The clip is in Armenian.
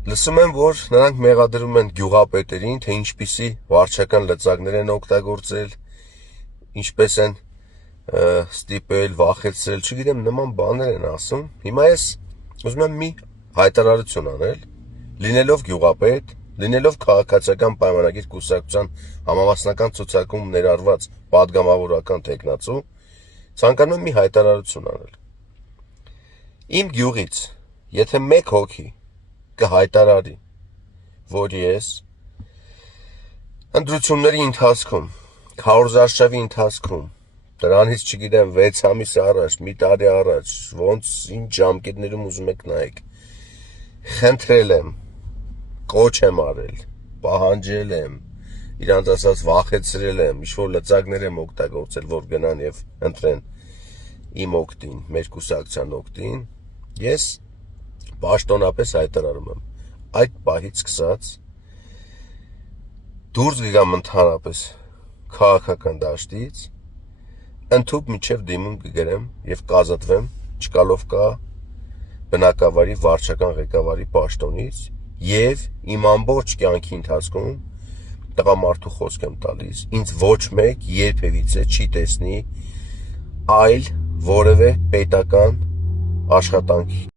Լսում եմ, որ նրանք մեղադրում են գյուղապետերին, թե ինչպիսի վարչական լծակներ են օգտագործել, ինչպես են ստիպել, վախեցրել, չգիտեմ, նման բաներ են ասում։ Հիմա ես ուզում եմ մի հայտարարություն անել, լինելով գյուղապետ, լինելով քաղաքացիական պայմանագիր կուսակցության համամասնական ցուցակում ներառված պատգամավորական տեխնացու, ցանկանում եմ մի հայտարարություն անել։ Իմ գյուղից, եթե մեկ հոգի կհայտարարի, որ ես ընտրությունների ընթացքում, քարոզարշավի ընթացքում, դրանից չգիտեմ 6 ամիս առաջ, մի տարի առաջ, ոնց ինչ ժամկետներում ուզում եք նայեք, խնդրել եմ, կոչ եմ արել, պահանջել եմ, իրանց ասած վախեցրել եմ, ինչ-որ լծակներ եմ օգտագործել, որ գնան եւ ընտրեն իմ օգտին, մեր կուսակցության օգտին, ես պաշտոնապես հայտարարում եմ, այդ պահից սկսած դուրս գամ ընդհանրապես քաղաքական դաշտից, ընդհուպ միջև դիմում կգրեմ եւ կազատվեմ չկալովկա բնակավարի վարչական ղեկավարի պաշտոնից եւ իմ ամբողջ կյանքի ընթացքում տղամարդու խոսք եմ տալիս, ինձ ոչ մեկ երբևիցե չի տեսնի այլ որևէ պետական աշխատանքի